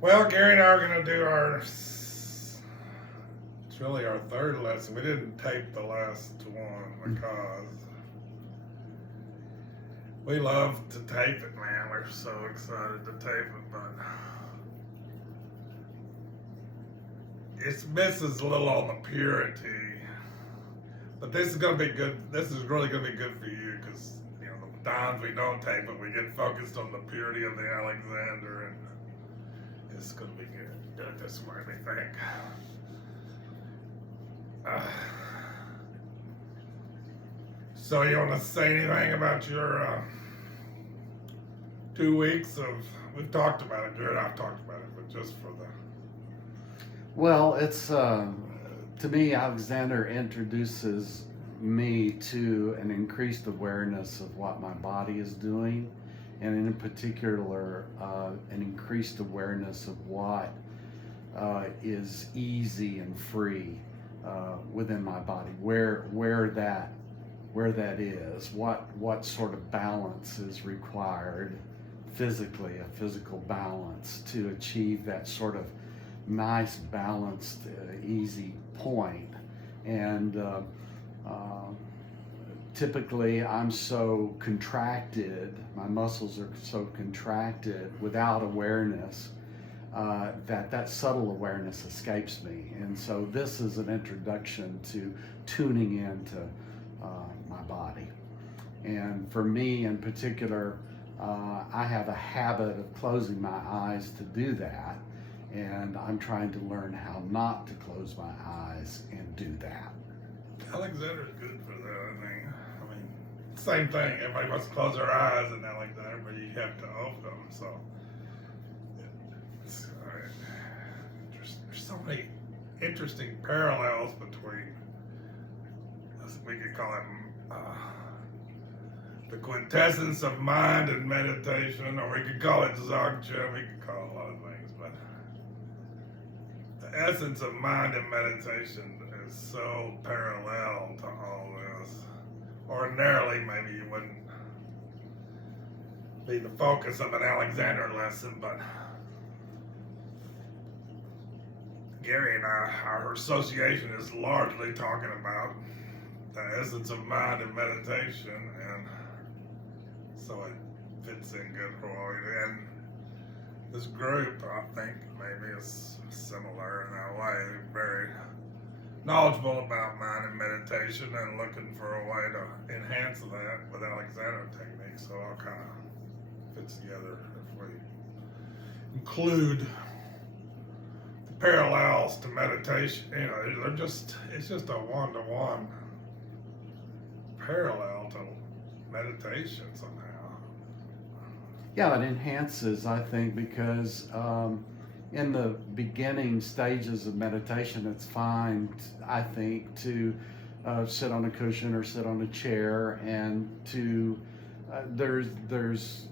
Well, Gary and I are going to do it's really our third lesson. We didn't tape the last one because we love to tape it, man. We're so excited to tape it, but it misses a little on the purity. But this is going to be good. This is really going to be good for you because, you know, the times we don't tape it, we get focused on the purity of the Alexander, and it's going to be good. Do it this way, we think. So you want to say anything about your 2 weeks of? We've talked about it, Jared. I've talked about it, but just for the. Well, it's to me, Alexander introduces me to an increased awareness of what my body is doing, and in particular, an increased awareness of what is easy and free within my body, where that is, what sort of balance is required physically, a physical balance to achieve that sort of nice, balanced, easy point. And typically I'm so contracted, my muscles are so contracted without awareness that subtle awareness escapes me. And so this is an introduction to tuning into my body. And for me in particular, I have a habit of closing my eyes to do that. And I'm trying to learn how not to close my eyes and do that. Alexander's good for that, I mean, same thing. Everybody wants to close their eyes and Alexander, but you have to open them. So, there's so many interesting parallels between, we could call it the quintessence of mind and meditation, or we could call it Dzogchen, we could call it a lot of things, but the essence of mind and meditation is so parallel to all this. Ordinarily, maybe you wouldn't be the focus of an Alexander lesson, but Gary and I, our association is largely talking about the essence of mind and meditation, and so it fits in good for all. And this group, I think, maybe is similar in that way. Very knowledgeable about mind and meditation and looking for a way to enhance that with Alexander techniques. So it all kind of fits together if we include the parallels to meditation. You know, it's just a one-to-one parallel to meditation somehow. Yeah, it enhances, I think, because in the beginning stages of meditation, it's fine, I think, to sit on a cushion or sit on a chair, and to there's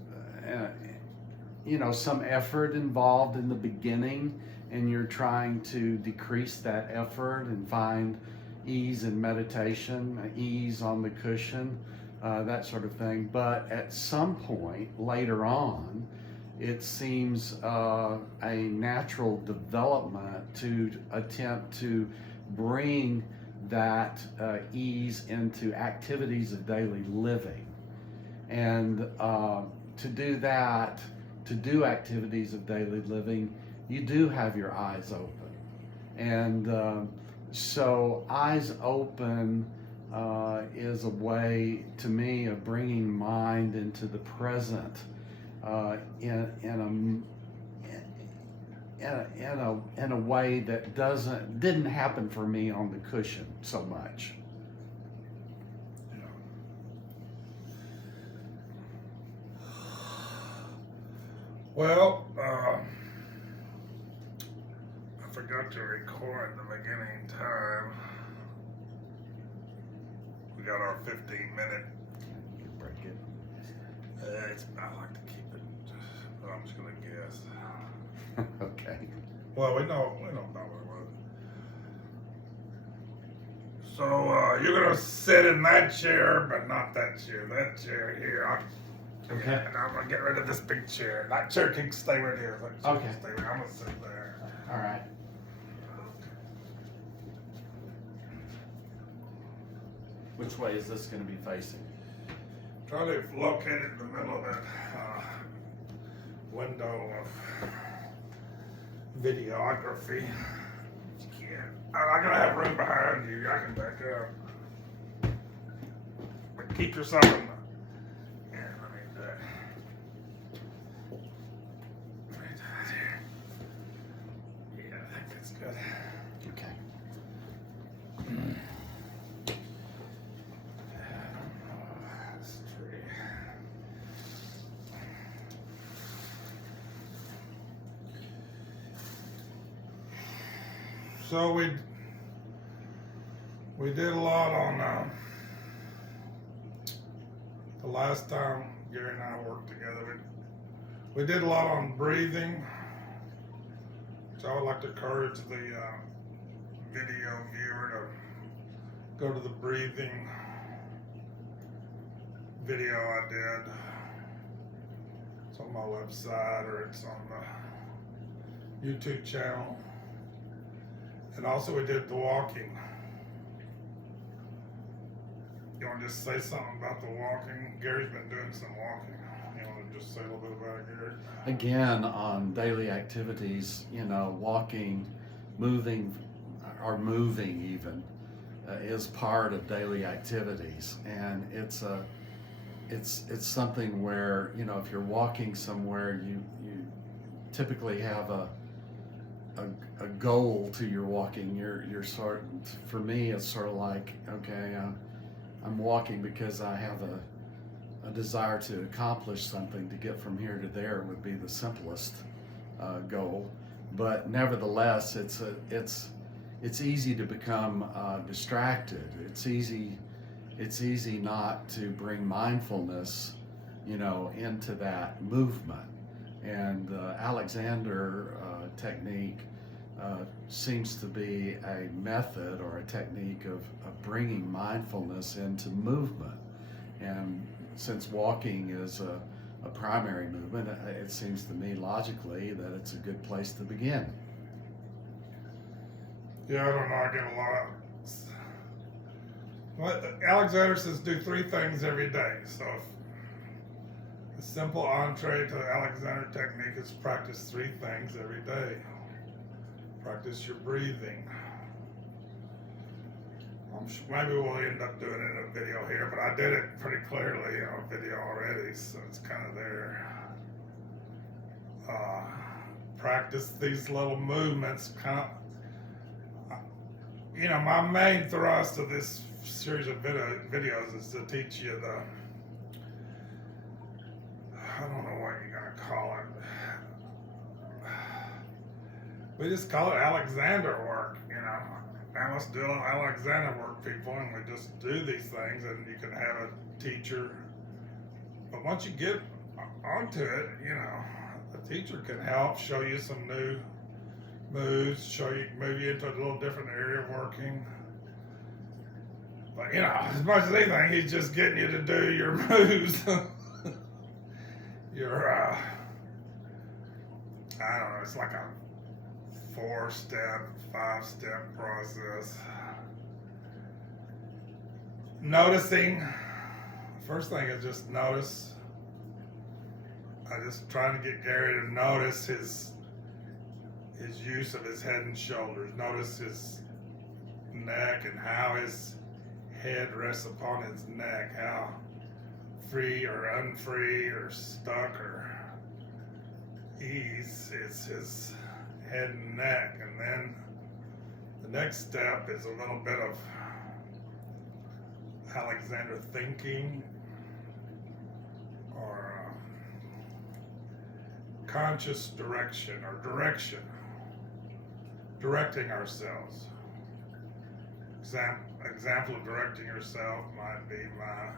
some effort involved in the beginning, and you're trying to decrease that effort and find ease in meditation, ease on the cushion, that sort of thing. But at some point later on, it seems a natural development to attempt to bring that ease into activities of daily living. And to do that, to do activities of daily living, you do have your eyes open. And so eyes open is a way, to me, of bringing mind into the present in a way that didn't happen for me on the cushion so much. Well, I forgot to record the beginning time. We got our 15-minute. Break it. I like to keep it, but I'm just gonna guess. Okay. Well, we don't know what it was. So you're gonna sit in that chair, but not that chair. That chair here. Okay. Yeah, and I'm gonna get rid of this big chair. That chair can stay right here. That chair Okay. can stay right. I'm gonna sit there. All right. Which way is this going to be facing? Try to locate it in the middle of that window of videography. Yeah. I'm gonna have room behind you. I can back up. But keep yourself in the. Yeah, let me do that. Let me do that here. Yeah, I think that's good. Okay. This tree. So we did a lot on the last time Gary and I worked together. We did a lot on breathing. So I would like to encourage the video viewer to go to the breathing video I did. It's on my website or it's on the YouTube channel. And also we did the walking. You want to just say something about the walking? Gary's been doing some walking. You want to just say a little bit about it, Gary? Again, on daily activities, walking, moving, or moving even, is part of daily activities, and it's something where if you're walking somewhere, you typically have a goal to your walking. You're sort. For me, it's sort of like, okay, I'm walking because I have a desire to accomplish something. To get from here to there would be the simplest goal, but nevertheless, it's easy to become distracted. It's easy not to bring mindfulness, into that movement. And Alexander technique seems to be a method or a technique of bringing mindfulness into movement. And since walking is a primary movement, it seems to me logically that it's a good place to begin. Yeah, I don't know. I get a lot of. Well, Alexander says do 3 things every day. So the simple entree to Alexander technique is practice 3 things every day. Practice your breathing. Maybe we'll end up doing it in a video here, but I did it pretty clearly on a video already, so it's kind of there. Practice these little movements. My main thrust of this series of videos is to teach you I don't know what you're gonna call it. We just call it Alexander work, Now let's do Alexander work, people, and we just do these things, and you can have a teacher. But once you get onto it, the teacher can help show you some new moves, move you into a little different area of working. But as much as anything, he's just getting you to do your moves. Your I don't know, it's like a 4-step, 5-step process. Noticing. First thing is just notice. I just trying to get Gary to notice his use of his head and shoulders. Notice his neck and how his head rests upon his neck. How free or unfree or stuck or ease is his head and neck. And then the next step is a little bit of Alexander thinking or conscious direction or directing ourselves. Example of directing yourself might be my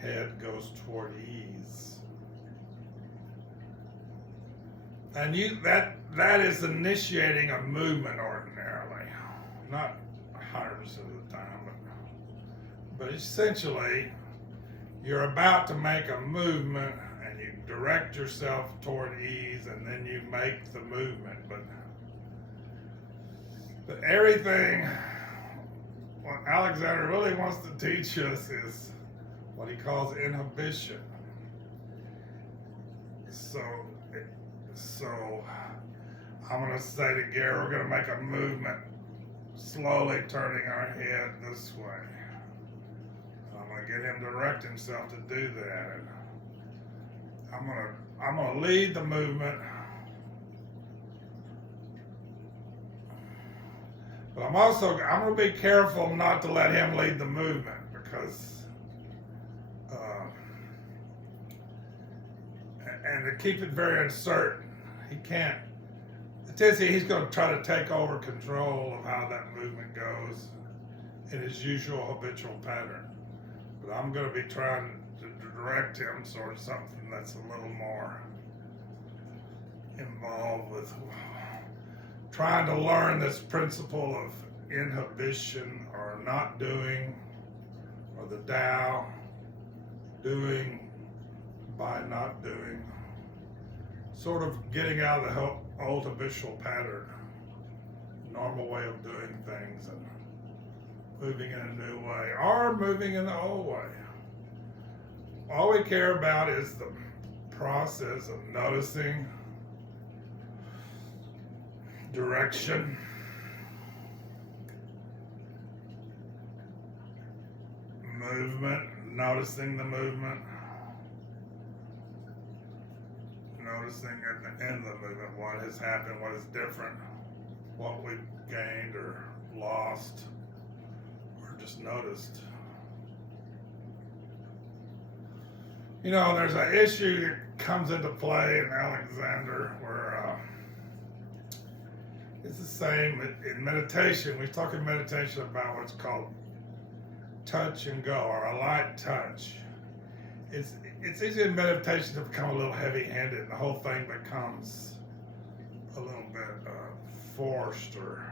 head goes toward ease. And that is initiating a movement ordinarily. Not 100% of the time, but essentially you're about to make a movement and you direct yourself toward ease and then you make the movement. But everything, what Alexander really wants to teach us is what he calls inhibition. So I'm going to say to Gary, we're going to make a movement, slowly turning our head this way. I'm going to get him to direct himself to do that. And I'm going to lead the movement, but I'm going to be careful not to let him lead the movement because, and to keep it very uncertain. He can't. He's going to try to take over control of how that movement goes in his usual habitual pattern. But I'm going to be trying to direct him towards something that's a little more involved with trying to learn this principle of inhibition or not doing, or the Tao, doing by not doing. Sort of getting out of the old habitual pattern, normal way of doing things, and moving in a new way, or moving in the old way. All we care about is the process of noticing direction, movement, noticing the movement, noticing at the end of the movement what has happened, what is different, what we've gained or lost or just noticed. You know, there's an issue that comes into play in Alexander where it's the same in meditation. We talk in meditation about what's called touch and go, or a light touch. It's easy in meditation to become a little heavy-handed, and the whole thing becomes a little bit forced or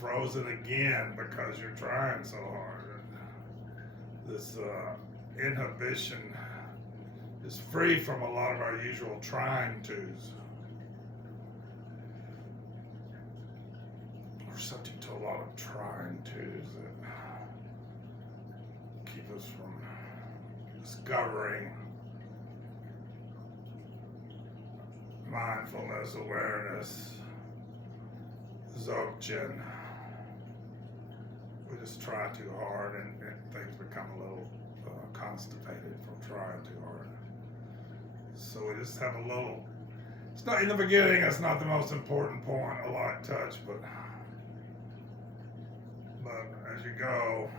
frozen again because you're trying so hard. This inhibition is free from a lot of our usual trying tos. We're subject to a lot of trying tos that keep us from discovering mindfulness, awareness, Dzogchen. We just try too hard and things become a little constipated from trying too hard. So we just have a little, it's not in the beginning, it's not the most important point, a light touch, but as you go,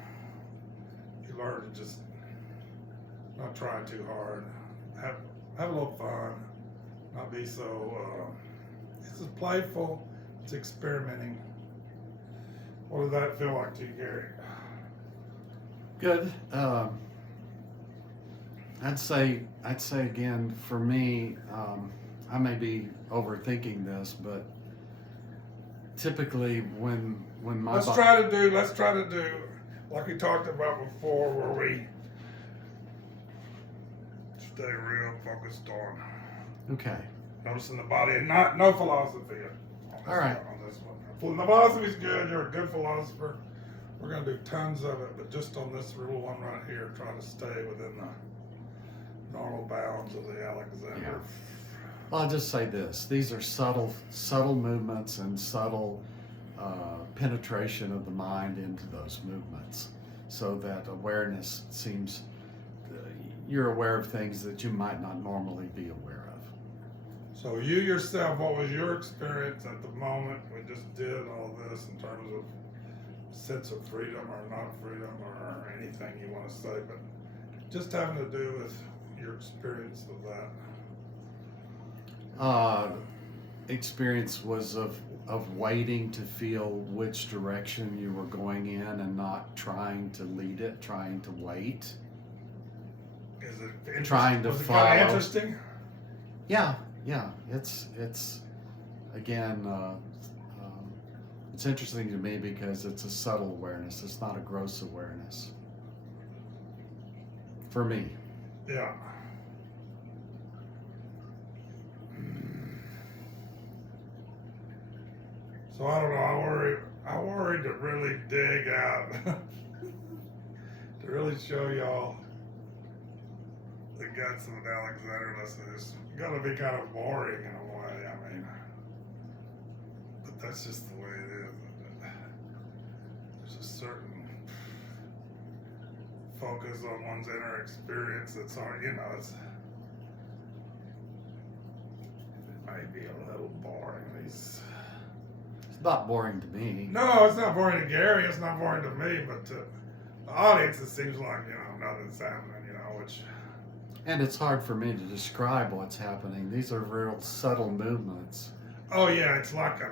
you learn to just not try too hard, have a little fun, not be so, it's just playful, it's experimenting. What does that feel like to you, Gary? Good. I'd say again, for me, I may be overthinking this, but typically when my let's try to do like we talked about before, where we stay real focused on noticing the body and no philosophy on this, all right, on this one. Philosophy's good, you're a good philosopher, we're going to do tons of it, but just on this little one right here, try to stay within the normal bounds of the Alexander. Yeah. Well, I'll just say this, these are subtle movements and subtle penetration of the mind into those movements, so that awareness seems, you're aware of things that you might not normally be aware of. So you yourself, what was your experience at the moment we just did all this in terms of sense of freedom or not freedom or anything you want to say, but just having to do with your experience of that? Experience was of waiting to feel which direction you were going in and not trying to lead it, trying to wait. Is it trying to was follow? It kind of interesting? Yeah. It's again, it's interesting to me because it's a subtle awareness. It's not a gross awareness. for me. Yeah. So I don't know. I worry to really dig out, to really show y'all the guts of an Alexander lesson. It's gonna be kind of boring in a way. I mean, but that's just the way it is. There's a certain focus on one's inner experience that's hard. You know, it may be a little boring. It's not boring to me. No, it's not boring to Gary. It's not boring to me, but to the audience, it seems like nothing's happening. Which. And it's hard for me to describe what's happening. These are real subtle movements. Oh yeah, it's like a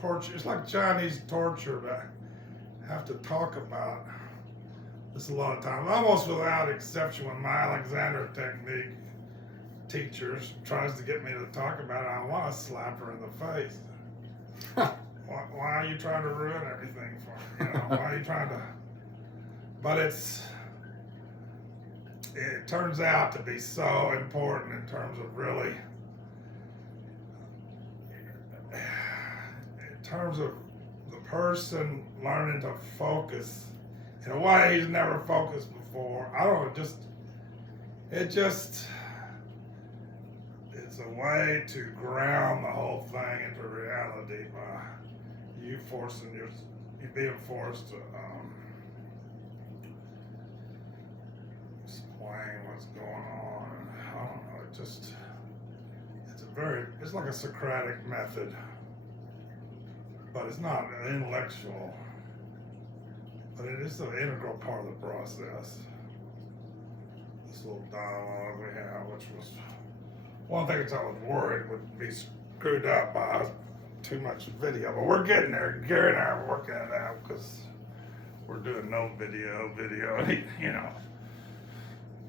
torture. It's like Chinese torture to have to talk about this a lot of times, almost without exception. When my Alexander technique teachers tries to get me to talk about it, I want to slap her in the face. Why are you trying to ruin everything for me? Why are you trying to? But it turns out to be so important in terms of really, in terms of the person learning to focus in a way he's never focused before. I don't know, it's a way to ground the whole thing into reality by you being forced to explain what's going on. And I don't know, it's like a Socratic method, but it's not intellectual, but it is an integral part of the process. This little dialogue we have, which was one thing that I was worried would be screwed up by too much video, but we're getting there. Gary and I are working it out because we're doing no video, and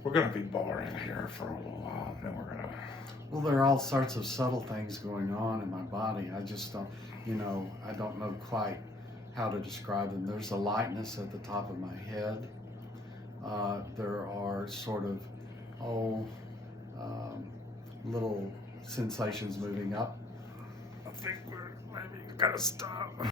we're going to be boring here for a little while, and then we're going to. Well, there are all sorts of subtle things going on in my body. I just don't, I don't know quite how to describe them. There's a lightness at the top of my head. There are sort of, little sensations moving up. I think we're maybe got to stop.